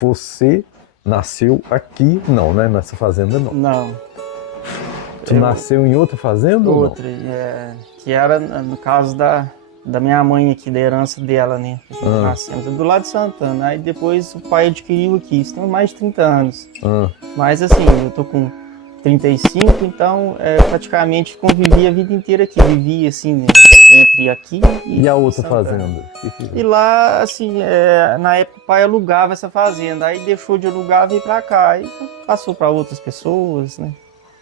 Você nasceu aqui? Não, né? Nessa fazenda não. Não, Tu nasceu em outra fazenda ou não? outra, que era no caso da minha mãe aqui, da herança dela, né? Nascemos do lado de Santana. Aí depois o pai adquiriu aqui, isso tem mais de 30 anos. Mas assim, eu tô com 35, então praticamente convivi a vida inteira aqui. Vivi assim, né, entre aqui E a outra Santana. fazenda? E lá, assim, na época o pai alugava essa fazenda, aí deixou de alugar e veio pra cá. E passou para outras pessoas, né?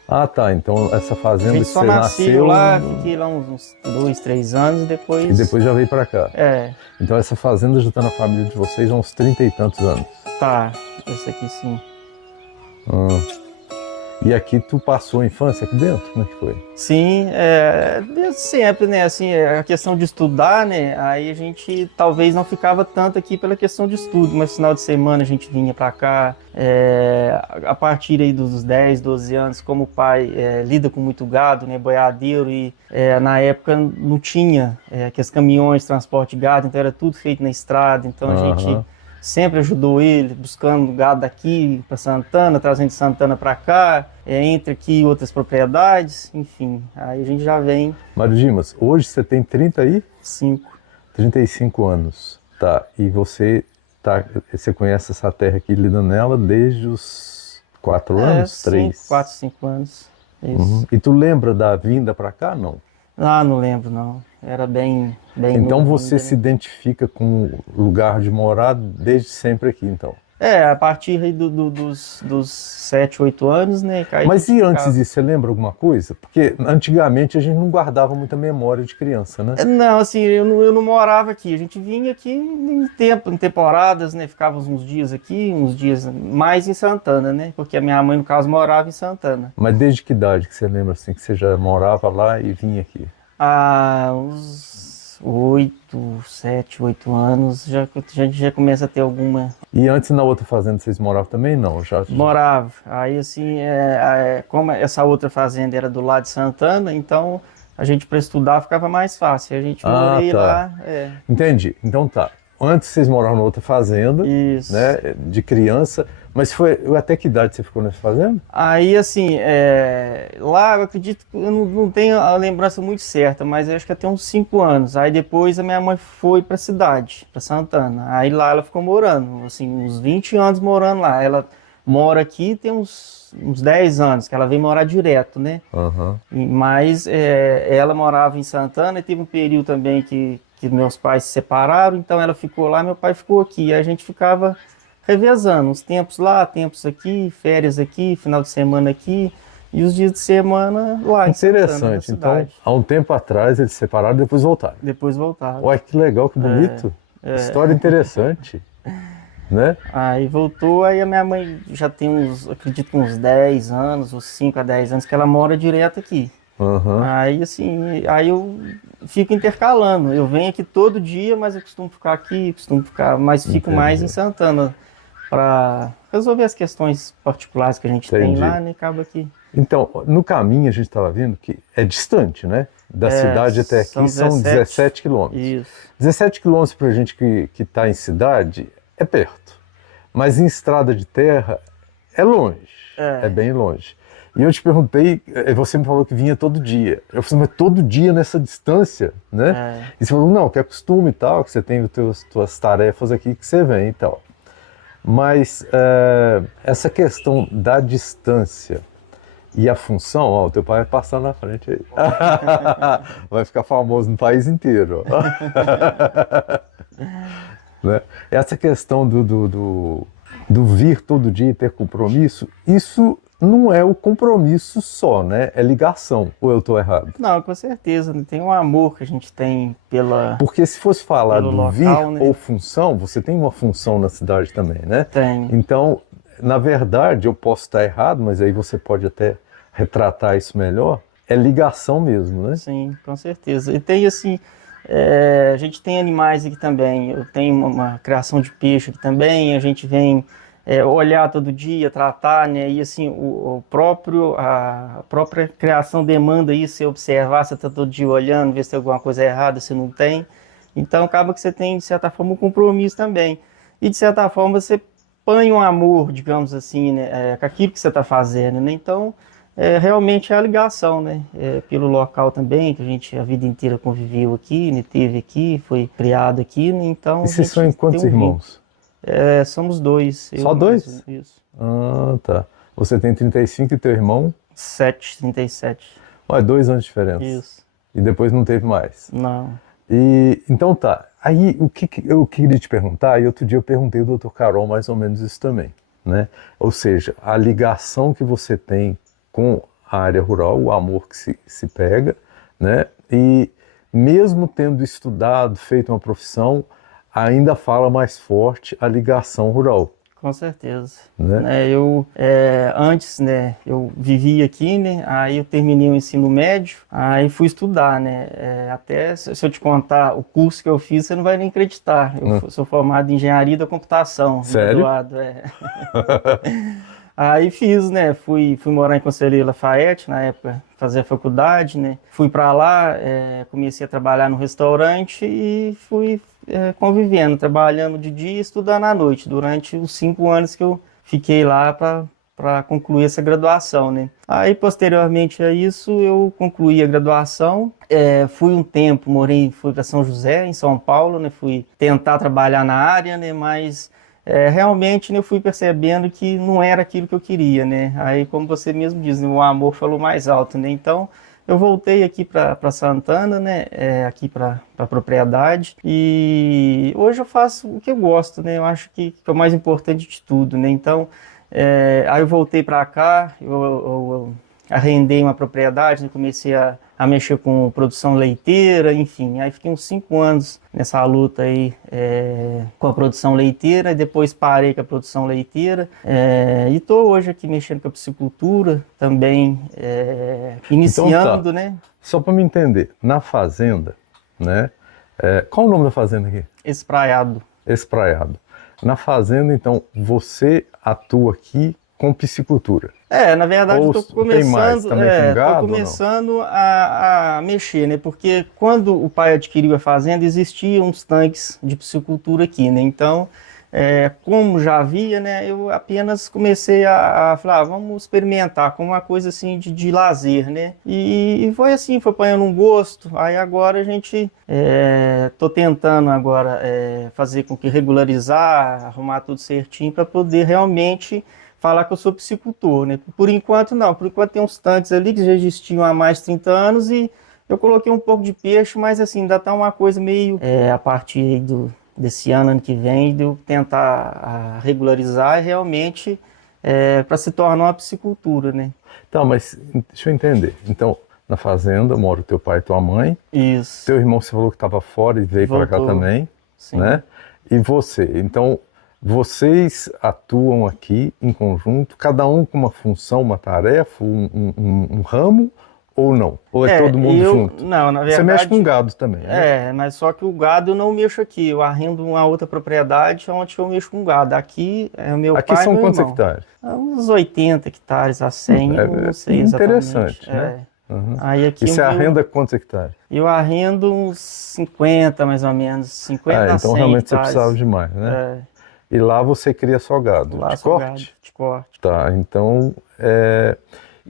Ah, tá. Então essa A fazenda gente que só você nasceu nasceu lá, fiquei lá uns 2, 3 anos e depois... e depois já veio pra cá. É, Então essa fazenda já tá na família de vocês há uns 30 e tantos anos. tá, esse aqui sim. E aqui tu passou a infância aqui dentro? Como é que foi? Sim, desde sempre, né, assim, a questão de estudar, né, aí a gente talvez não ficava tanto aqui pela questão de estudo, mas no final de semana a gente vinha pra cá, a partir aí dos 10, 12 anos, como o pai lida com muito gado, né, boiadeiro, e na época não tinha aqueles caminhões de transporte de gado, então era tudo feito na estrada, então a gente sempre ajudou ele, buscando gado daqui para Santana, trazendo de Santana para cá, entre aqui e outras propriedades, enfim, aí a gente já vem Mário Dimas, hoje você tem 5. 35 anos, tá? E você conhece essa terra aqui, lidando nela desde os 4 anos? 3? 4, 5 anos, isso. E tu lembra da vinda para cá, não? Ah, não lembro não, era bem Então novo você ainda, se né? identifica com o lugar de morar desde sempre aqui, então. A partir aí dos 7, 8 anos, né? Que aí a Mas gente e antes ficava. disso, você lembra alguma coisa? Porque antigamente a gente não guardava muita memória de criança, né? Não, assim, eu não morava aqui. A gente vinha aqui em temporadas, né? Ficávamos uns dias aqui, uns dias mais em Santana, né? Porque a minha mãe, no caso, morava em Santana. Mas desde que idade que você lembra assim que você já morava lá e vinha aqui? Há uns 8, 7, 8 anos, a gente já começa a ter alguma. E antes na outra fazenda vocês moravam também? Não, já. Morava. Aí, assim, como essa outra fazenda era do lado de Santana, então a gente, para estudar, ficava mais fácil. A gente morei tá. lá. Entendi. Então tá. Antes vocês moravam na outra fazenda, Isso. né, de criança, mas foi até que idade você ficou nessa fazenda? Aí, assim, lá eu acredito que eu não tenho a lembrança muito certa, mas eu acho que até uns 5 anos. Aí depois a minha mãe foi para a cidade, para Santana. Aí lá ela ficou morando, assim, uns 20 anos morando lá. Ela mora aqui tem uns 10 anos, que ela veio morar direto, né? Mas ela morava em Santana e teve um período também que meus pais se separaram, então ela ficou lá, meu pai ficou aqui. E a gente ficava revezando, uns tempos lá, tempos aqui, férias aqui, final de semana aqui, e os dias de semana lá em Santana, na Interessante. Então, cidade. há um tempo atrás eles se separaram e depois voltaram. Depois voltava. Olha que legal, que bonito. História interessante, né? Aí voltou, aí a minha mãe já tem acredito uns 10 anos, uns 5 a 10 anos, que ela mora direto aqui. Aí assim, aí eu fico intercalando. Eu venho aqui todo dia, mas eu costumo ficar aqui, mas fico mais em Santana para resolver as questões particulares que a gente tem lá, né? Acaba aqui. Então, no caminho a gente estava vendo que é distante, né? Da cidade até aqui são 17 quilômetros. Isso. 17 quilômetros para a gente que está em cidade é perto, mas em estrada de terra é longe, é bem longe. E eu te perguntei, você me falou que vinha todo dia. Eu falei, mas todo dia nessa distância, né? E você falou, não, que é costume e tal, que você tem as tuas tarefas aqui que você vem e tal. Mas essa questão da distância e a função, ó, o teu pai vai passar na frente aí. Vai ficar famoso no país inteiro. Né? Essa questão do vir todo dia e ter compromisso, isso não é o compromisso só, né? É ligação. Ou eu estou errado? Não, com certeza. Tem um amor que a gente tem pela... Porque se fosse falar do local, vir, né? ou função, você tem uma função na cidade também, né? Tem. Então, na verdade, eu posso estar errado, mas aí você pode até retratar isso melhor. É ligação mesmo, né? Sim, com certeza. E tem assim, a gente tem animais aqui também. Eu tenho uma criação de peixe aqui também. A gente vem olhar todo dia, tratar, né? E assim, a própria criação demanda isso, você observar, você está todo dia olhando, ver se tem alguma coisa errada, se não tem. Então acaba que você tem, de certa forma, um compromisso também. E de certa forma você apanha um amor, digamos assim, né, com aquilo que você está fazendo, né? Então, realmente é a ligação, né? Pelo local também, que a gente a vida inteira conviveu aqui, né? Teve aqui, foi criado aqui, né? Então... E vocês são em quantos irmãos? Somos dois. Só dois? Isso. Ah, tá. Você tem 35 e teu irmão? 37. Olha, 2 anos de diferença. Isso. E depois não teve mais? Não. Então tá. Aí o que eu queria te perguntar, e outro dia eu perguntei ao Dr. Carol mais ou menos isso também, né? Ou seja, a ligação que você tem com a área rural, o amor que se pega, né? E mesmo tendo estudado, feito uma profissão, ainda fala mais forte a ligação rural. Com certeza. Né? Antes, né, eu vivia aqui, né, aí eu terminei o ensino médio, aí fui estudar, né, até se eu te contar o curso que eu fiz, você não vai nem acreditar. Eu sou formado em Engenharia da Computação. Sério? Graduado, Aí fiz, né, fui morar em Conselheiro Lafayette, na época, fazer a faculdade, né, fui para lá, comecei a trabalhar no restaurante e fui convivendo, trabalhando de dia e estudando à noite, durante os 5 anos que eu fiquei lá para concluir essa graduação, né. Aí, posteriormente a isso, eu concluí a graduação, fui um tempo, fui para São José, em São Paulo, né, fui tentar trabalhar na área, né, mas... realmente, né, eu fui percebendo que não era aquilo que eu queria, né? Aí, como você mesmo diz, né, o amor falou mais alto, né? Então, eu voltei aqui para Santana, né? Aqui para a propriedade, e hoje eu faço o que eu gosto, né? Eu acho que é o mais importante de tudo, né? Então, aí eu voltei para cá, eu arrendei uma propriedade, né? Comecei a mexer com produção leiteira, enfim, aí fiquei uns 5 anos nessa luta aí com a produção leiteira, e depois parei com a produção leiteira, e estou hoje aqui mexendo com a piscicultura, também iniciando, então, tá. né? Só para me entender, na fazenda, né? Qual o nome da fazenda aqui? Espraiado. Espraiado. Na fazenda, então, você atua aqui com piscicultura? Na verdade, eu estou começando a mexer, né? Porque quando o pai adquiriu a fazenda, existiam uns tanques de piscicultura aqui, né? Então, como já havia, né? Eu apenas comecei a falar, vamos experimentar como uma coisa assim de lazer, né? E foi assim, foi apanhando um gosto. Aí agora a gente tô tentando agora fazer com que regularizar, arrumar tudo certinho para poder realmente falar que eu sou piscicultor, né? Por enquanto não, por enquanto tem uns tanques ali que já existiam há mais de 30 anos e eu coloquei um pouco de peixe, mas assim, ainda tá uma coisa meio... a partir desse ano que vem, de eu tentar regularizar realmente para se tornar uma piscicultura, né? Tá, mas deixa eu entender. Então, na fazenda mora o teu pai e tua mãe. Isso. Teu irmão, você falou que estava fora e veio para cá também. Sim. Né? E você, então... Vocês atuam aqui em conjunto, cada um com uma função, uma tarefa, um ramo, ou não? Ou todo mundo junto? Não, na verdade... Você mexe com gado também, né? Mas só que o gado eu não mexo aqui, eu arrendo uma outra propriedade onde eu mexo com gado. Aqui é o meu pai e meu irmão. Aqui são quantos hectares? Uns 80 hectares a 100, não sei exatamente. Interessante, né? Uhum. Aí aqui e você arrenda quantos hectares? Eu arrendo uns 50, mais ou menos, 50 a 100 então realmente hectares. Você precisava de mais, né? E lá você cria só gado, lá de corte? Gado, de corte. Tá, então...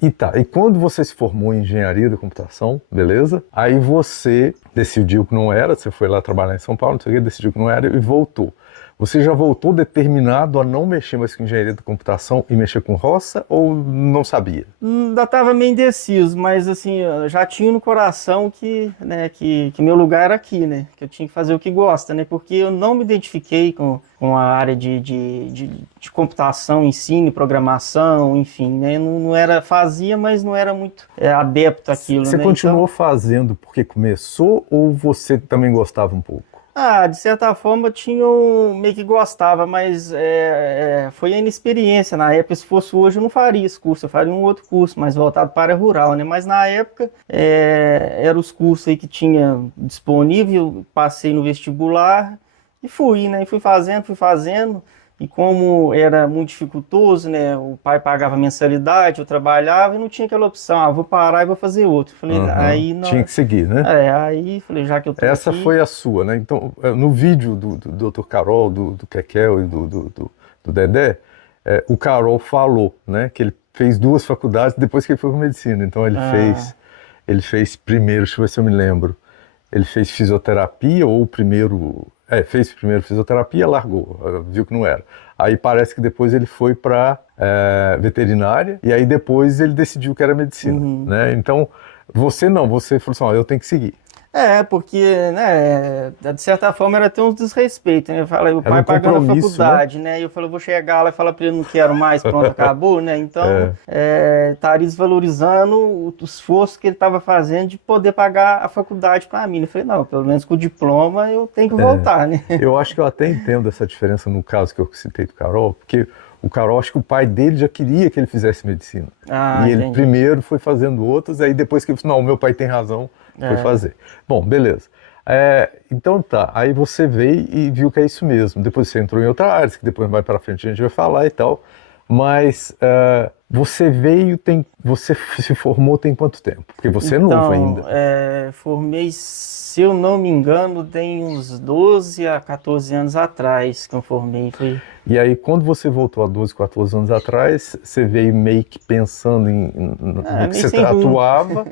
E quando você se formou em engenharia da computação, beleza? Aí você decidiu que não era, você foi lá trabalhar em São Paulo, não sei o que, decidiu que não era e voltou. Você já voltou determinado a não mexer mais com engenharia da computação e mexer com roça ou não sabia? Ainda estava meio indeciso, mas assim, eu já tinha no coração que meu lugar era aqui, né? Que eu tinha que fazer o que gosta, né? Porque eu não me identifiquei com a área de computação, ensino, programação, enfim, né? Não era, fazia, mas não era muito adepto àquilo, Você né? continuou fazendo porque começou ou você também gostava um pouco? De certa forma, meio que gostava, mas foi a inexperiência na época. Se fosse hoje, eu não faria esse curso, eu faria um outro curso, mais voltado para a área rural, né? Mas na época, eram os cursos aí que tinha disponível, passei no vestibular e fui, né? E fui fazendo. E como era muito dificultoso, né? O pai pagava mensalidade, eu trabalhava e não tinha aquela opção, vou parar e vou fazer outro. Falei, aí não... Tinha que seguir, né? Aí falei, já que eu tô Essa aqui... foi a sua, né? Então, no vídeo do Dr. Carol, do Kekel e do do Dedé, o Carol falou, né, que ele fez 2 faculdades depois que ele foi para medicina. Então ele fez primeiro, deixa eu ver se eu me lembro, ele fez fisioterapia ou primeiro, fez primeiro fisioterapia, largou, viu que não era. Aí parece que depois ele foi para veterinária e aí depois ele decidiu que era medicina, né? Então você falou assim, eu tenho que seguir. Porque, né, de certa forma era até um desrespeito, né? Eu falei, o pai pagando a faculdade, né? E eu falei, vou chegar lá e falar para ele, não quero mais, pronto, acabou, né? Então, estaria desvalorizando o esforço que ele estava fazendo de poder pagar a faculdade para mim. Eu falei, não, pelo menos com o diploma eu tenho que voltar, né? Eu acho que eu até entendo essa diferença no caso que eu citei do Carol, porque o Carol, acho que o pai dele já queria que ele fizesse medicina. E ele primeiro foi fazendo outras, aí depois que ele falou, não, meu pai tem razão, foi fazer. Bom, beleza. Então tá, aí você veio e viu que é isso mesmo. Depois você entrou em outra área, que depois mais pra frente a gente vai falar e tal. Mas você você se formou tem quanto tempo? Porque você é novo ainda. Formei, se eu não me engano, tem uns 12 a 14 anos atrás que eu formei. E aí, quando você voltou há 12, 14 anos atrás, você veio meio que pensando no que você atuava,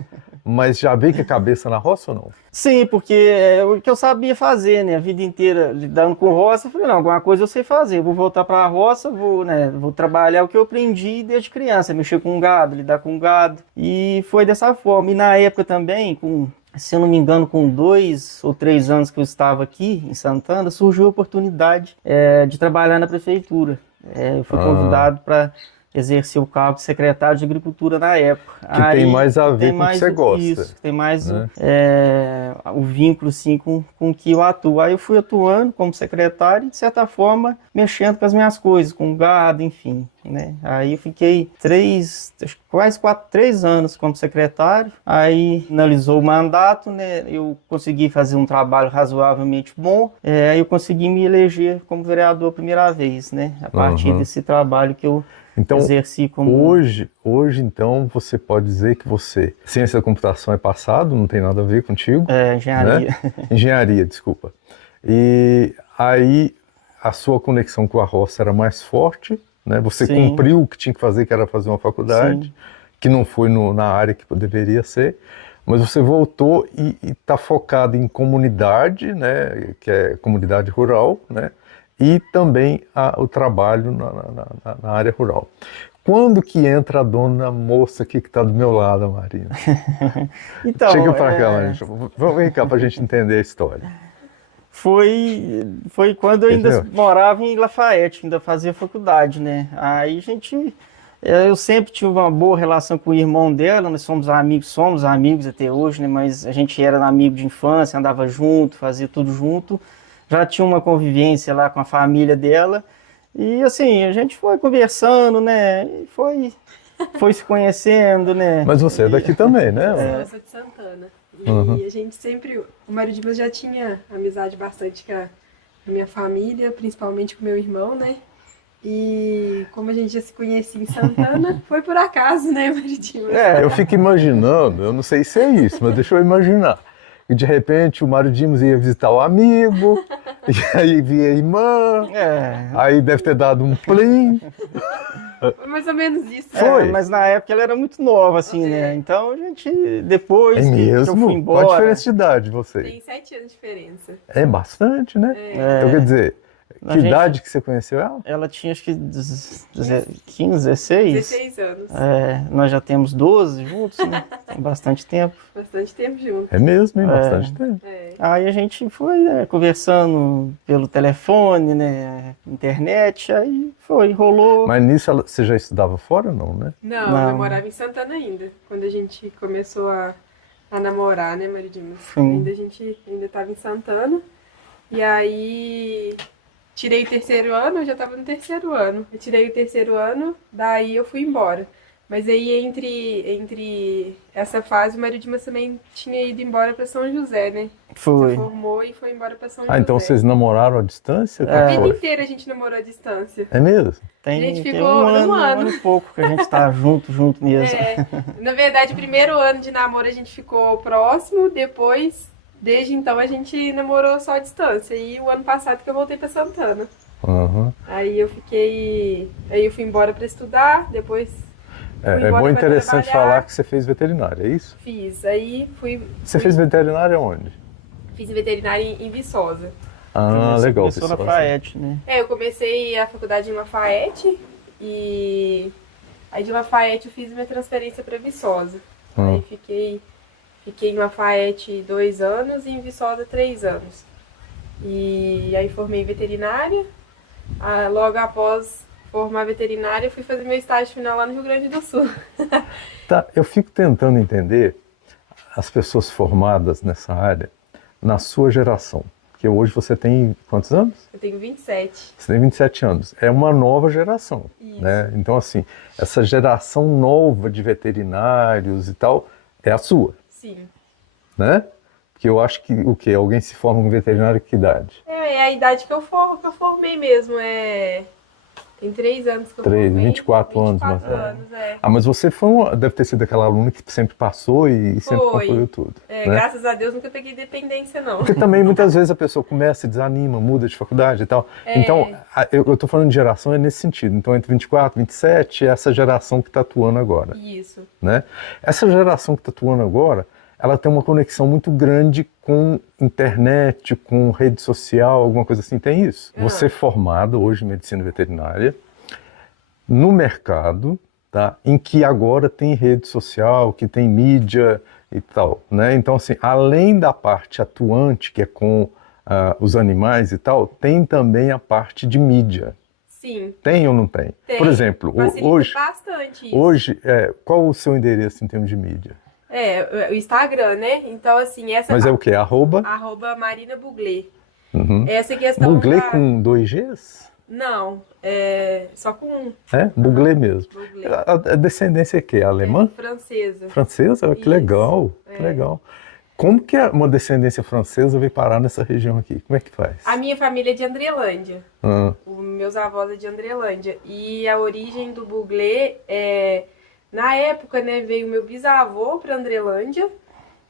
mas já veio com a cabeça na roça ou não? Sim, porque é o que eu sabia fazer, né? A vida inteira lidando com roça, eu falei, não, alguma coisa eu sei fazer, vou voltar para a roça, vou trabalhar o que eu aprendi desde criança, mexer com gado, lidar com gado, e foi dessa forma. E na época também, se eu não me engano, com 2 ou 3 anos que eu estava aqui em Santana, surgiu a oportunidade de trabalhar na prefeitura. Eu fui convidado para exercer o cargo de secretário de Agricultura na época. Que tem mais a ver com o que você gosta. Isso, tem mais o vínculo assim, com o que eu atuo. Aí eu fui atuando como secretário e, de certa forma, mexendo com as minhas coisas, com gado, enfim. Né? Aí eu fiquei 3 anos como secretário, aí finalizou o mandato, né? Eu consegui fazer um trabalho razoavelmente bom, aí eu consegui me eleger como vereador a primeira vez, né? A partir desse trabalho que eu exerci como... Hoje, então, você pode dizer que ciência da computação é passado, não tem nada a ver contigo? Engenharia. Né? Engenharia, desculpa. E aí a sua conexão com a roça era mais forte, né? Você cumpriu o que tinha que fazer, que era fazer uma faculdade, que não foi na área que deveria ser, mas você voltou e está focado em comunidade, né? Que é comunidade rural, né? E também o trabalho na área rural. Quando que entra a dona moça aqui que está do meu lado, Marina? Então, chega para cá, Marina. Vem cá para a gente entender a história. Foi quando eu ainda morava em Lafayette, ainda fazia faculdade, né? Aí eu sempre tive uma boa relação com o irmão dela, nós somos amigos até hoje, né? Mas a gente era amigo de infância, andava junto, fazia tudo junto. Já tinha uma convivência lá com a família dela. E assim, a gente foi conversando, né? E foi se conhecendo, né? Mas você é daqui também, né? Eu sou de Santana. E a gente sempre... O Mário Dimas já tinha amizade bastante com a minha família, principalmente com o meu irmão, né? E como a gente já se conhecia em Santana, foi por acaso, né, Mário Dimas? Eu fico imaginando, eu não sei se é isso, mas deixa eu imaginar. E de repente o Mário Dimas ia visitar o amigo, e aí via a irmã, aí deve ter dado um plim. Foi mais ou menos isso. Foi. Mas na época ela era muito nova, assim, né? Então a gente, depois que eu fui embora... Qual a diferença de idade de vocês? Tem 7 anos de diferença. É bastante, né? Então quer dizer, que idade que você conheceu ela? Ela tinha acho que 15, 16. 16 anos. Nós já temos 12 juntos, né? Tem bastante tempo. Bastante tempo juntos. É mesmo, hein? Bastante tempo. Aí a gente foi conversando pelo telefone, né? Internet, aí rolou. Mas nisso você já estudava fora ou não, né? Não, eu morava em Santana ainda. Quando a gente começou a namorar, né, Mário Dimas? A gente ainda estava em Santana. E aí... Tirei o 3º ano, eu já estava no 3º ano. Eu tirei o 3º ano, daí eu fui embora. Mas aí entre essa fase, o Mário Dimas também tinha ido embora para São José, né? Foi. Se formou e foi embora para São José. Então vocês namoraram à distância? A vida inteira a gente namorou à distância. É mesmo? A gente ficou um ano e pouco que a gente tá junto mesmo. Na verdade, o primeiro ano de namoro a gente ficou próximo, depois... Desde então a gente namorou só à distância. E o ano passado que eu voltei para Santana. Aí eu fui embora para estudar, depois É bom interessante falar que você fez veterinária, é isso? Fiz, aí Você fez veterinária onde? Fiz veterinária em Viçosa. Legal. Começou na Lafayette, né? Eu comecei a faculdade em Lafayette e aí de Lafayette eu fiz minha transferência para Viçosa. Aí fiquei em Lafayette 2 anos e em Viçosa 3 anos. E aí formei em veterinária. Logo após formar veterinária, fui fazer meu estágio final lá no Rio Grande do Sul. Tá, eu fico tentando entender as pessoas formadas nessa área na sua geração. Porque hoje você tem quantos anos? Eu tenho 27. Você tem 27 anos. É uma nova geração, né? Então, assim, essa geração nova de veterinários e tal é a sua. Sim. Né? Porque eu acho que o quê? Alguém se forma em veterinário que idade? É a idade que eu formei mesmo. Tem 3 anos que eu formei. 24 anos. 24 anos, mas você deve ter sido aquela aluna que sempre passou e sempre concluiu tudo. Né? Graças a Deus nunca peguei dependência, não. Porque também muitas vezes a pessoa começa, desanima, muda de faculdade e tal. Então, eu tô falando de geração nesse sentido. Então, entre 24 e 27 é essa geração que está atuando agora. Isso. Né? Essa geração que está atuando agora, ela tem uma conexão muito grande com internet, com rede social, alguma coisa assim. Tem isso? Você é formado hoje em medicina veterinária no mercado, tá? Em que agora tem rede social, que tem mídia e tal, né? Então, assim, além da parte atuante, que é com os animais e tal, tem também a parte de mídia. Sim. Tem ou não tem? Tem. Por exemplo, hoje, bastante isso. Hoje, qual o seu endereço em termos de mídia? O Instagram, né? Então, assim, Mas é o quê? Arroba Marina Buglé. Essa questão Buglé com 2 Gs? Não, só com 1. Buglé mesmo. Buglé. A descendência é quê? Alemã? Francesa. Francesa? Que legal, que legal. Como que uma descendência francesa veio parar nessa região aqui? Como é que faz? A minha família é de Andrelândia. Os meus avós é de Andrelândia. E a origem do Buglé na época, né, veio meu bisavô para Andrelândia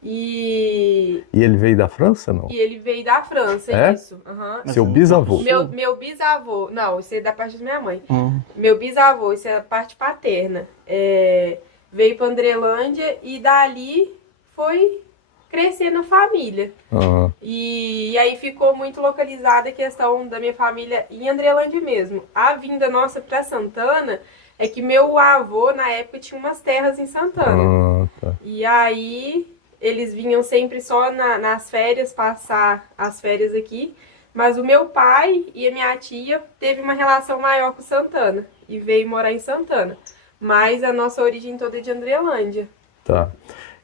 e ele veio da França, não? E ele veio da França, isso. Seu bisavô? Meu bisavô, não, isso é da parte da minha mãe. Meu bisavô, isso é a parte paterna. Veio para Andrelândia e dali foi crescendo a família. E aí ficou muito localizada a questão da minha família em Andrelândia mesmo. A vinda nossa para Santana é que meu avô, na época, tinha umas terras em Santana. E aí, eles vinham sempre só nas férias, passar as férias aqui. Mas o meu pai e a minha tia teve uma relação maior com Santana. E veio morar em Santana. Mas a nossa origem toda é de Andrelândia. Tá.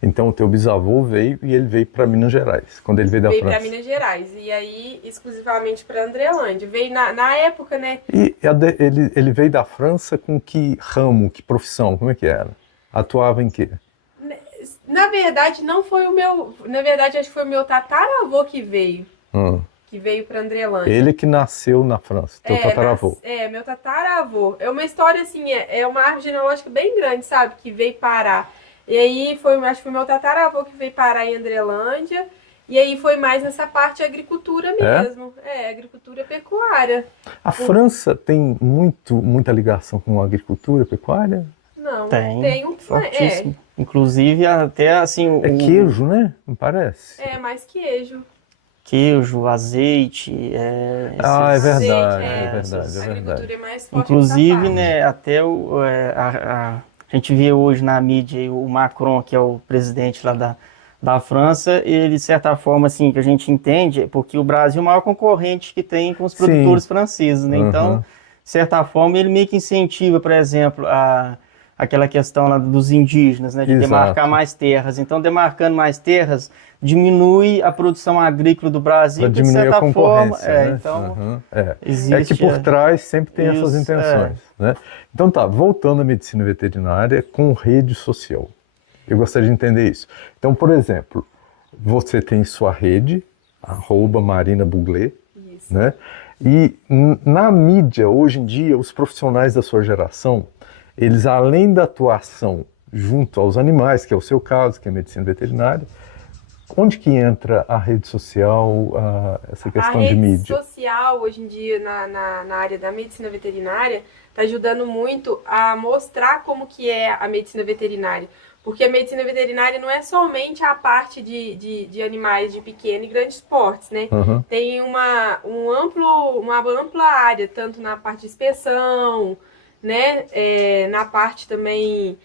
Então, o teu bisavô veio e ele veio para Minas Gerais, quando ele veio da França. Veio para Minas Gerais. E aí, exclusivamente para Andrelândia. Veio na época, né? E ele veio da França com que ramo, que profissão? Como é que era? Atuava em quê? Na verdade, não foi o meu... Na verdade, acho que foi o meu tataravô que veio. Que veio para Andrelândia. Ele que nasceu na França, teu tataravô. Meu tataravô. É uma história assim, é uma árvore genealógica bem grande, sabe? Que veio parar. E aí, acho que foi meu tataravô que veio parar em Andrelândia. E aí foi mais nessa parte de agricultura mesmo. Agricultura pecuária. A França tem muita ligação com a agricultura pecuária? Não, tem um fortíssimo. Inclusive, até assim... queijo, né? Não parece? Mais queijo. Queijo, azeite... é verdade, é verdade. A agricultura é mais forte. Inclusive, né, até a gente vê hoje na mídia o Macron, que é o presidente lá da França, ele, de certa forma, assim, que a gente entende, porque o Brasil é o maior concorrente que tem com os produtores franceses, né? Então, de certa forma, ele meio que incentiva, por exemplo, aquela questão lá dos indígenas, né? De demarcar mais terras. Então, demarcando mais terras, diminui a produção agrícola do Brasil, de certa forma. Então, existe... É que por trás sempre tem essas intenções. Né? Então tá, voltando à medicina veterinária com rede social. Eu gostaria de entender isso. Então, por exemplo, você tem sua rede, @Marina Buglé, né? E na mídia, hoje em dia, os profissionais da sua geração, eles, além da atuação junto aos animais, que é o seu caso, que é a medicina veterinária, Onde que entra a rede social, essa questão de mídia? A rede social, hoje em dia, na área da medicina veterinária, está ajudando muito a mostrar como que é a medicina veterinária. Porque a medicina veterinária não é somente a parte de animais de pequeno e grandes portes, né? Uhum. Tem uma ampla área, tanto na parte de inspeção, né? Na parte também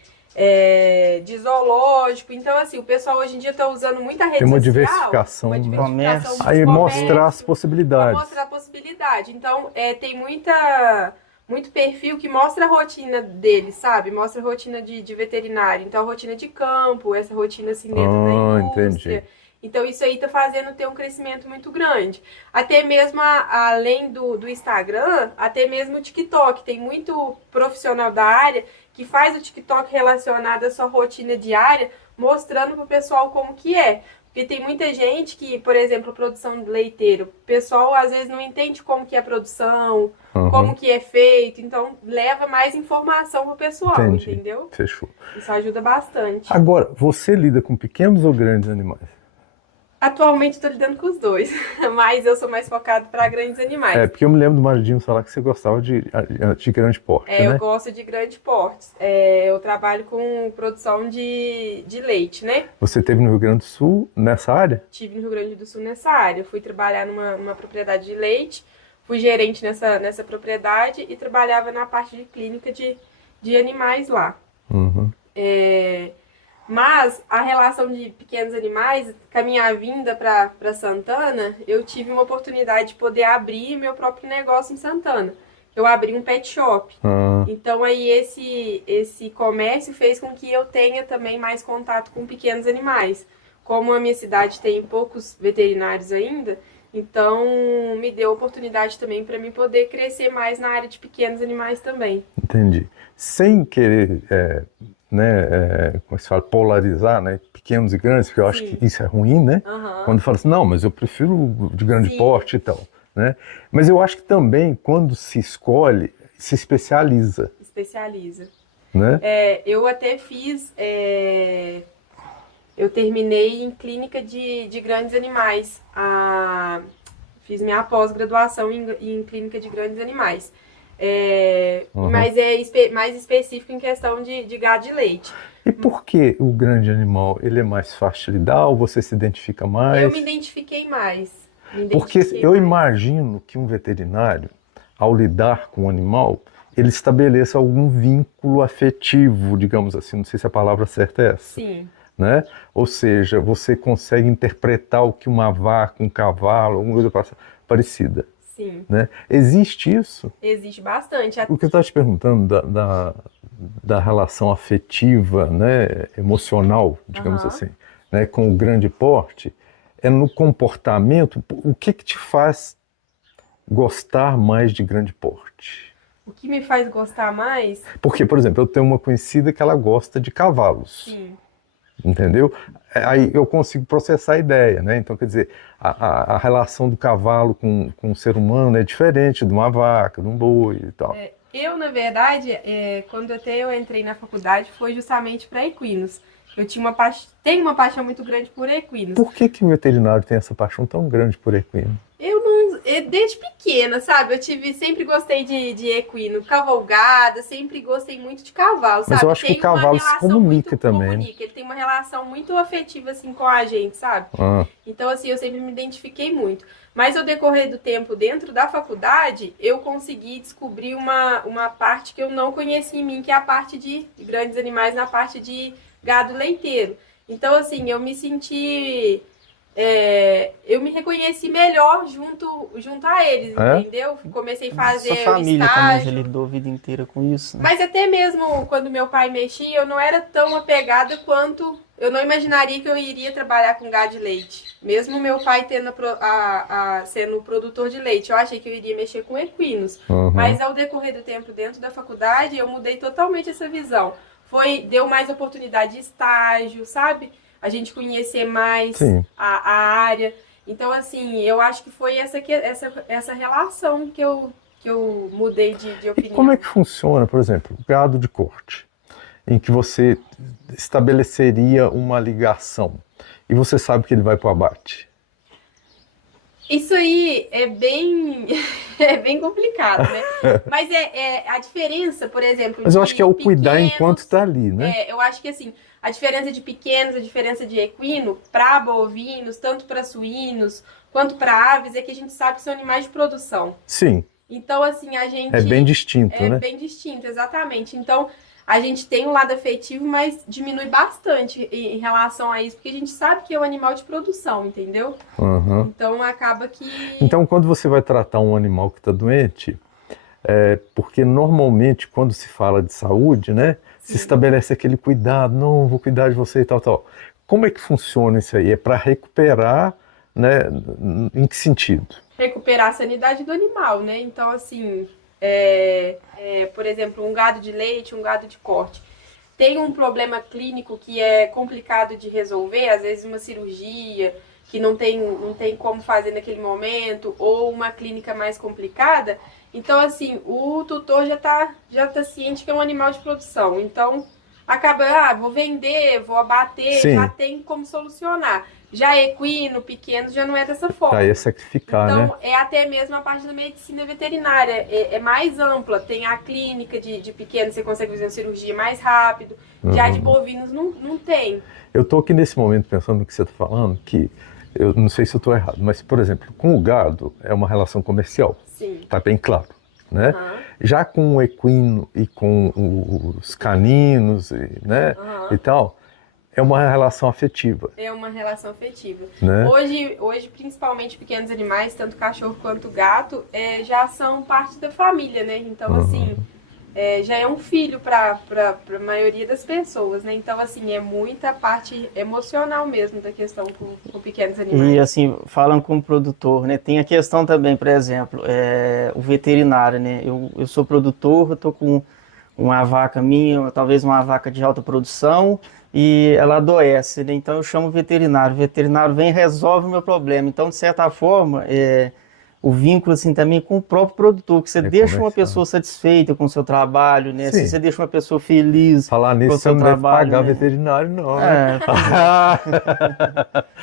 de zoológico. Então, assim, o pessoal hoje em dia está usando muita rede social. Tem uma diversificação, né? Comércio. Aí mostrar as possibilidades. Mostrar a possibilidade. Então, tem muito perfil que mostra a rotina dele, sabe? Mostra a rotina de veterinário. Então, a rotina de campo, essa rotina assim dentro da indústria. Entendi. Então, isso aí tá fazendo ter um crescimento muito grande. Até mesmo, além do Instagram, até mesmo o TikTok. Tem muito profissional da área que faz o TikTok relacionado à sua rotina diária, mostrando pro pessoal como que é. Porque tem muita gente que, por exemplo, produção de leiteiro, o pessoal às vezes não entende como que é a produção, como que é feito, então leva mais informação pro pessoal, Entendi. entendeu? Fechou. Isso ajuda bastante. Agora, você lida com pequenos ou grandes animais? Atualmente estou lidando com os dois, mas eu sou mais focado para grandes animais. Porque eu me lembro do maridinho falar que você gostava de grande porte, né? Eu gosto de grande porte. Eu trabalho com produção de leite, né? Você esteve no Rio Grande do Sul nessa área? Tive no Rio Grande do Sul nessa área. Eu fui trabalhar numa propriedade de leite, fui gerente nessa propriedade e trabalhava na parte de clínica de animais lá. Uhum. Mas a relação de pequenos animais, com a minha vinda para Santana, eu tive uma oportunidade de poder abrir meu próprio negócio em Santana. Eu abri um pet shop. Então aí esse comércio fez com que eu tenha também mais contato com pequenos animais. Como a minha cidade tem poucos veterinários ainda, então me deu oportunidade também para mim poder crescer mais na área de pequenos animais também. Entendi. Sem querer... como se fala, polarizar, né? Pequenos e grandes, porque eu acho que isso é ruim, né? Quando fala assim, não, mas eu prefiro de grande porte e tal, né? Mas eu acho que também, quando se escolhe, se especializa. Especializa. Né? Eu até fiz... eu terminei em clínica de grandes animais. Fiz minha pós-graduação em clínica de grandes animais. Mas é mais específico em questão de gado de leite. E por que o grande animal, ele é mais fácil de lidar ou você se identifica mais? Eu me identifiquei mais. Porque eu imagino que um veterinário, ao lidar com o animal, ele estabeleça algum vínculo afetivo, digamos assim, não sei se a palavra certa é essa. Sim. Né? Ou seja, você consegue interpretar o que uma vaca, um cavalo, alguma coisa parecida. Sim. Né? Existe isso? Existe bastante. O que eu estava te perguntando da relação afetiva, né, emocional, digamos assim, né, com o grande porte, é no comportamento. O que te faz gostar mais de grande porte? O que me faz gostar mais? Porque, por exemplo, eu tenho uma conhecida que ela gosta de cavalos. Sim. Entendeu? Aí eu consigo processar a ideia, né? Então, quer dizer, a relação do cavalo com o ser humano é diferente de uma vaca, de um boi e tal. Eu, na verdade, quando eu entrei na faculdade, foi justamente para equinos. Eu tenho uma paixão muito grande por equinos. Por que o veterinário tem essa paixão tão grande por equino? Desde pequena, sabe? Sempre gostei de equino, cavalgada, sempre gostei muito de cavalo, sabe? Mas eu acho que o cavalo se comunica também. Ele tem uma relação muito afetiva, assim, com a gente, sabe? Então, assim, eu sempre me identifiquei muito. Mas ao decorrer do tempo dentro da faculdade, eu consegui descobrir uma parte que eu não conhecia em mim, que é a parte de grandes animais, na parte de gado leiteiro. Então, assim, eu me senti... eu me reconheci melhor junto a eles, entendeu? Comecei a fazer Sua família estágio. também já lidou a vida inteira com isso? Né? Mas até mesmo quando meu pai mexia, eu não era tão apegada quanto... Eu não imaginaria que eu iria trabalhar com gado de leite. Mesmo meu pai sendo produtor de leite, eu achei que eu iria mexer com equinos. Mas ao decorrer do tempo dentro da faculdade, eu mudei totalmente essa visão. Deu mais oportunidade de estágio, sabe? A gente conhecer mais a área. Então, assim, eu acho que foi essa relação que eu mudei de opinião. E como é que funciona, por exemplo, o gado de corte, em que você estabeleceria uma ligação? e você sabe que ele vai para o abate? Isso aí é bem, é bem complicado, né? Mas a diferença, por exemplo... Mas eu acho que é o cuidar pequenos, enquanto está ali, né? eu acho que assim, a diferença de pequenos, a diferença de equino, para bovinos, tanto para suínos, quanto para aves, é que a gente sabe que são animais de produção. Sim. Então, assim, a gente... É bem distinto, né? É bem distinto, exatamente. Então, a gente tem um lado afetivo, mas diminui bastante em relação a isso, porque a gente sabe que é um animal de produção, entendeu? Uhum. Então, acaba que... Então, quando você vai tratar um animal que está doente, porque normalmente, quando se fala de saúde, né, se estabelece aquele cuidado, não, vou cuidar de você e tal, tal. Como é que funciona isso aí? É para recuperar, né, em que sentido? Recuperar a sanidade do animal, né? Então, assim... por exemplo, um gado de leite, um gado de corte, tem um problema clínico que é complicado de resolver, às vezes uma cirurgia que não tem como fazer naquele momento, ou uma clínica mais complicada. Então, assim, o tutor já tá ciente que é um animal de produção. Então, acaba, vou vender, vou abater, Sim. já tem como solucionar. Já equino, pequeno, já não é dessa forma. Já ia sacrificar, então, né? é até mesmo a parte da medicina veterinária. É mais ampla. Tem a clínica de pequenos, você consegue fazer uma cirurgia mais rápido. Já de bovinos, não tem. Eu estou aqui nesse momento pensando no que você está falando, que eu não sei se eu estou errado, mas, por exemplo, com o gado é uma relação comercial. Sim. Está bem claro, né? Já com o equino e com os caninos, né, e tal... É uma relação afetiva. É uma relação afetiva. Né? Hoje, principalmente pequenos animais, tanto cachorro quanto gato, já são parte da família, né? Então, assim, já é um filho para a maioria das pessoas, né? Então, assim, é muita parte emocional mesmo da questão com pequenos animais. E, assim, falando como produtor, né? Tem a questão também, por exemplo, o veterinário, né? Eu sou produtor, eu tô com uma vaca minha, talvez uma vaca de alta produção, e ela adoece, né? Então eu chamo o veterinário vem e resolve o meu problema. Então, de certa forma, o vínculo assim, também com o próprio produtor, que você deixa uma pessoa satisfeita com o seu trabalho, né? Se você deixa uma pessoa feliz falar nisso, com o seu você trabalho, não deve pagar né? veterinário, não. Né?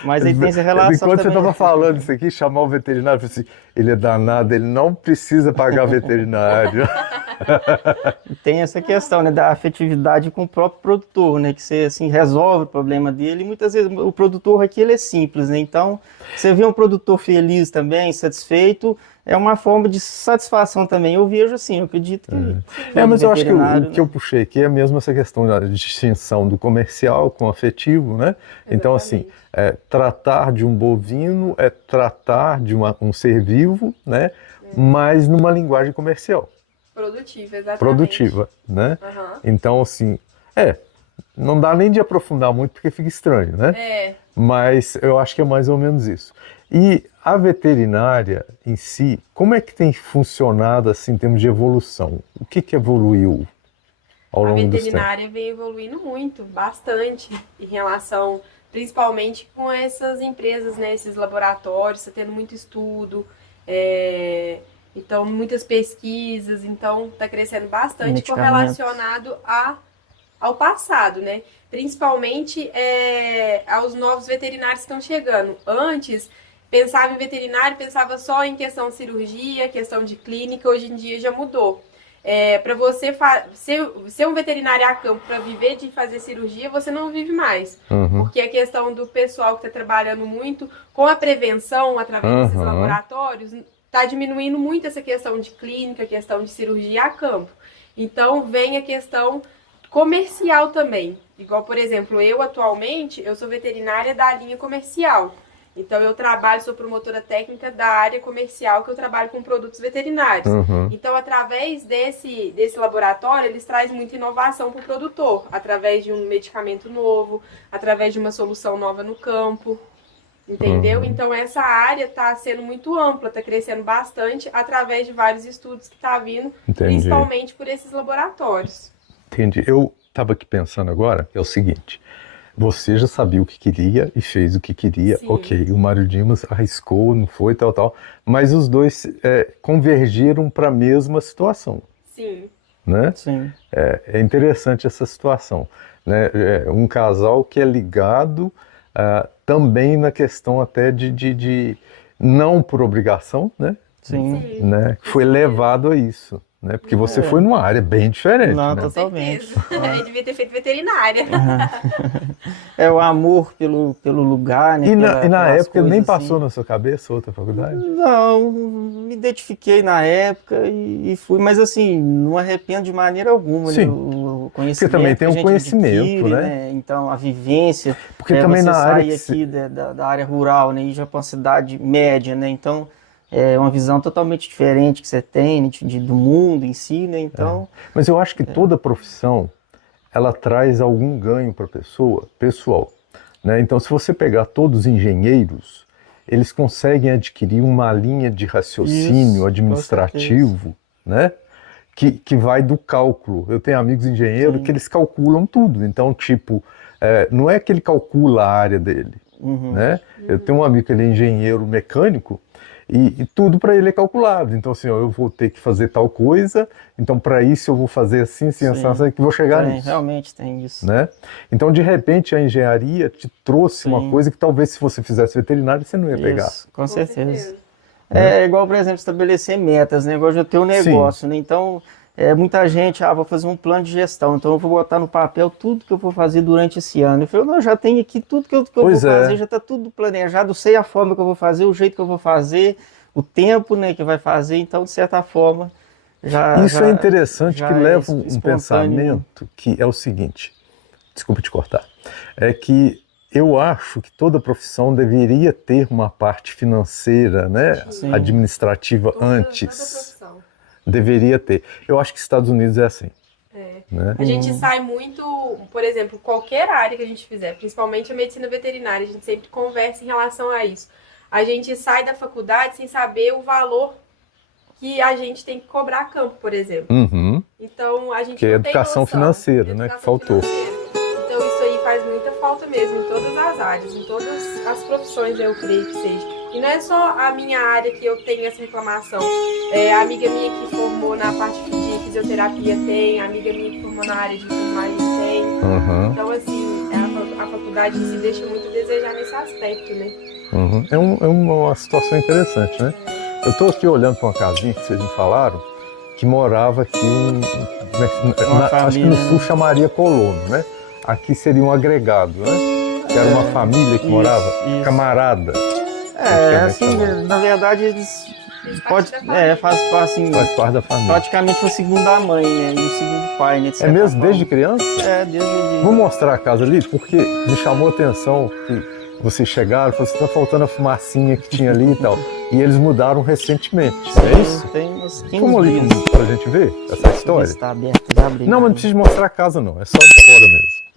Mas aí tem essa relação enquanto também. Você estava falando isso aqui, chamar o veterinário, eu falei assim, ele é danado, ele não precisa pagar veterinário. Tem essa questão, né, da afetividade com o próprio produtor, né, que você assim resolve o problema dele. E muitas vezes o produtor aqui ele é simples, né? Então, você vê um produtor feliz também, satisfeito, é uma forma de satisfação também. Eu vejo assim, eu acredito que mas eu acho que o que eu puxei aqui é mesmo essa questão da distinção do comercial com o afetivo, né? Exatamente. Então, assim, tratar de um bovino é tratar de um ser vivo, né? Mas numa linguagem comercial. Produtiva, exatamente. Produtiva, né? Então, assim, não dá nem de aprofundar muito porque fica estranho, né? Mas eu acho que é mais ou menos isso. E a veterinária em si, como é que tem funcionado assim em termos de evolução? O que evoluiu ao longo do tempo? A veterinária vem evoluindo muito, bastante, em relação, principalmente com essas empresas, né? Esses laboratórios, está tendo muito estudo, então muitas pesquisas, então está crescendo bastante correlacionado ao passado, né? Principalmente aos novos veterinários que estão chegando. Antes, pensava em veterinário, pensava só em questão de cirurgia, questão de clínica, hoje em dia já mudou. Para você ser um veterinário a campo para viver de fazer cirurgia, você não vive mais. Porque a questão do pessoal que está trabalhando muito com a prevenção através desses laboratórios, está diminuindo muito essa questão de clínica, questão de cirurgia a campo. Então, vem a questão comercial também. Igual, por exemplo, eu atualmente, eu sou veterinária da linha comercial. Então, eu sou promotora técnica da área comercial, que eu trabalho com produtos veterinários. Então, através desse laboratório, eles trazem muita inovação para o produtor, através de um medicamento novo, através de uma solução nova no campo, entendeu? Então, essa área está sendo muito ampla, está crescendo bastante, através de vários estudos que estão vindo, principalmente por esses laboratórios. Entendi. Eu estava aqui pensando agora, é o seguinte... Você já sabia o que queria e fez o que queria. Sim. Ok, o Mário Dimas arriscou, não foi, tal, mas os dois convergiram para a mesma situação. Sim. Né? Sim. É interessante essa situação, né? Um casal que é ligado também na questão até de não por obrigação, né? Sim. Né? Foi levado a isso, né? Porque você foi numa área bem diferente, Não, né? totalmente. Eu devia ter feito veterinária. É o amor pelo lugar, né? E na pelas época nem coisas, passou assim. na sua cabeça outra faculdade? Não, me identifiquei na época e fui, mas assim, não arrependo de maneira alguma, né? Sim. O conhecimento Porque também tem que a um gente conhecimento, adquire, né? Então, a vivência, Porque também você na área sai que aqui da área rural, né? E já para uma cidade média, né? Então, é uma visão totalmente diferente que você tem, né? Do mundo em si, né? Então, Mas eu acho que toda profissão, ela traz algum ganho para a pessoa, pessoal, né? Então, se você pegar todos os engenheiros, eles conseguem adquirir uma linha de raciocínio Isso, administrativo, né? Que vai do cálculo. Eu tenho amigos engenheiros Sim. que eles calculam tudo. Então, tipo, não é que ele calcula a área dele, né? Eu tenho um amigo que ele é engenheiro mecânico e tudo para ele é calculado. Então, assim, ó, eu vou ter que fazer tal coisa, então para isso eu vou fazer assim, assim, assim, que vou chegar nisso. Realmente tem isso. Né? Então, de repente, a engenharia te trouxe uma coisa que talvez se você fizesse veterinário, você não ia pegar. Isso, com certeza. Né? É igual, por exemplo, estabelecer metas, né? Igual eu tenho um negócio, né? Então, muita gente, vou fazer um plano de gestão, então eu vou botar no papel tudo que eu vou fazer durante esse ano. Eu falei, não, eu já tenho aqui tudo que eu vou fazer, já está tudo planejado, sei a forma que eu vou fazer, o jeito que eu vou fazer, o tempo, né, que vai fazer, então, de certa forma, Isso é interessante, que leva um espontâneo. pensamento que é o seguinte, desculpa te cortar, é que eu acho que toda profissão deveria ter uma parte financeira, né, administrativa antes. Deveria ter. Eu acho que Estados Unidos é assim. Né? A gente sai muito, por exemplo, qualquer área que a gente fizer, principalmente a medicina veterinária, a gente sempre conversa em relação a isso. A gente sai da faculdade sem saber o valor que a gente tem que cobrar a campo, por exemplo. Então, a gente que é não educação tem noção. financeira, né, que faltou. Então, isso aí faz muita falta mesmo em todas as áreas, em todas as profissões, eu creio que seja. E não é só a minha área que eu tenho essa reclamação. A amiga minha que formou na parte de fisioterapia tem, a amiga minha que formou na área de enfermagem tem. Então, assim, a faculdade se deixa muito a desejar nesse aspecto, né? É uma situação interessante, né? Eu estou aqui olhando para uma casinha que vocês me falaram, que morava aqui acho que no sul chamaria colono, né? Aqui seria um agregado, né? Que era uma família que morava, camarada. Assim, na verdade, eles faz parte da família. Praticamente uma segunda mãe, né? E um segundo pai, né? É mesmo desde criança? Desde Vamos mostrar a casa ali? Porque me chamou a atenção que vocês chegaram e falaram assim, tá faltando a fumacinha que tinha ali e tal. E eles mudaram recentemente, é isso? Tem uns 15 Vamos ali dias. pra gente ver essa história? Está aberto, já abri. Não, mas não precisa mostrar a casa não, é só de fora mesmo.